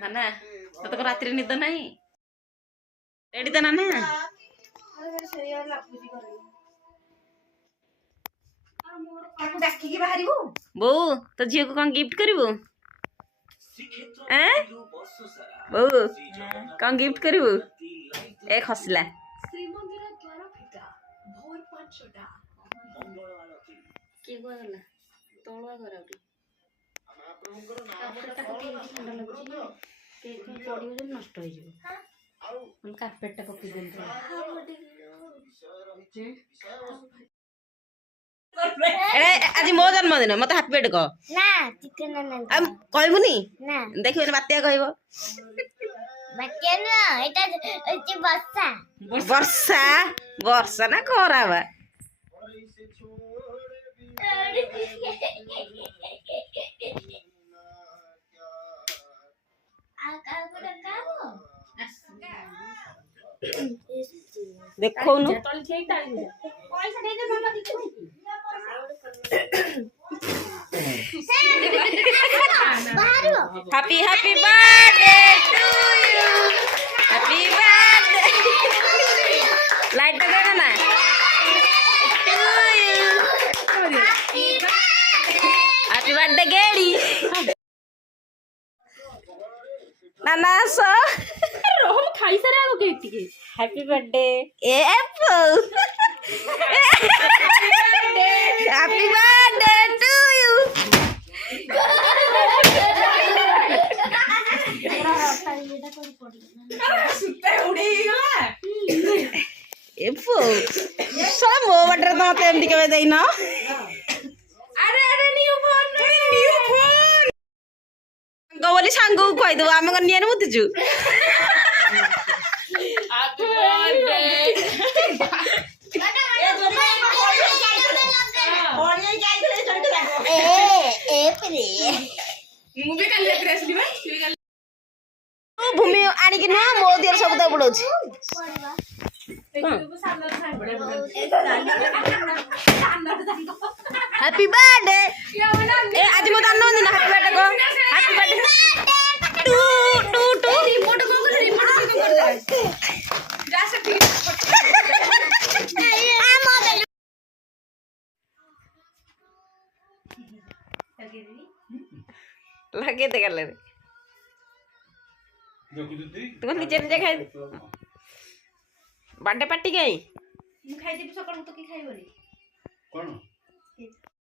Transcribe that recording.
ନା ନା ତତେ ରାତିରେ ନିଦ ନାହିଁ ରେଡି ତ ନା ନା ବୋଉ ତ ଝିଅକୁ କଣ ଗିଫ୍ଟ କରିବୁ ବୋଉ କଣ ଗିଫ୍ଟ କରିବୁ ଏ ଖସିଲା କିଏ କୁଆଗଲା ତଳୁଆ ଘର ନଷ୍ଟ ହେଇଯିବ କାର୍ପେଟଟା ପକେଇ ଦିଅନ୍ତୁ ଆଜି ମୋ ଜନ୍ମଦିନ ମତେ ହାପି ବାର୍ଥଡେ କହ କହିବୁନି ଦେଖିବନି ବାତ୍ୟା କହିବ ବର୍ଷା ବର୍ଷା ନା ଖରା ବା ଦେଖଉନୁ Happy happy birthday to you. Happy birthday. Light lagana na. To you. Happy birthday Gary. Nana so. Roham खाई सारे आगो केटी के. Happy birthday. Apple. Happy birthday to you. ମୋ ବାଟରେ ତ ମତେ ଏମିତି କେବେ ଦେଇନ ବୋଲି ସାଙ୍ଗକୁ କହିଦବୁ ଆମେ କଣ ନିଆରେ ମୁତିଛୁ ଭୂମି ଆଣିକି ନୁହ ମୋ ଦିହରେ ସବୁ ତ ବୁଡଉଛି हैप्पी बर्थडे ए आज मो दान दिन हैप्पी बर्थडे को happy birthday to to to remote को कर जा से लगे दे गले तू नीचे नीचे खाई बर्थडे पार्टी गई मु खाई देबी सकाळ तो की खाइबो रे कोन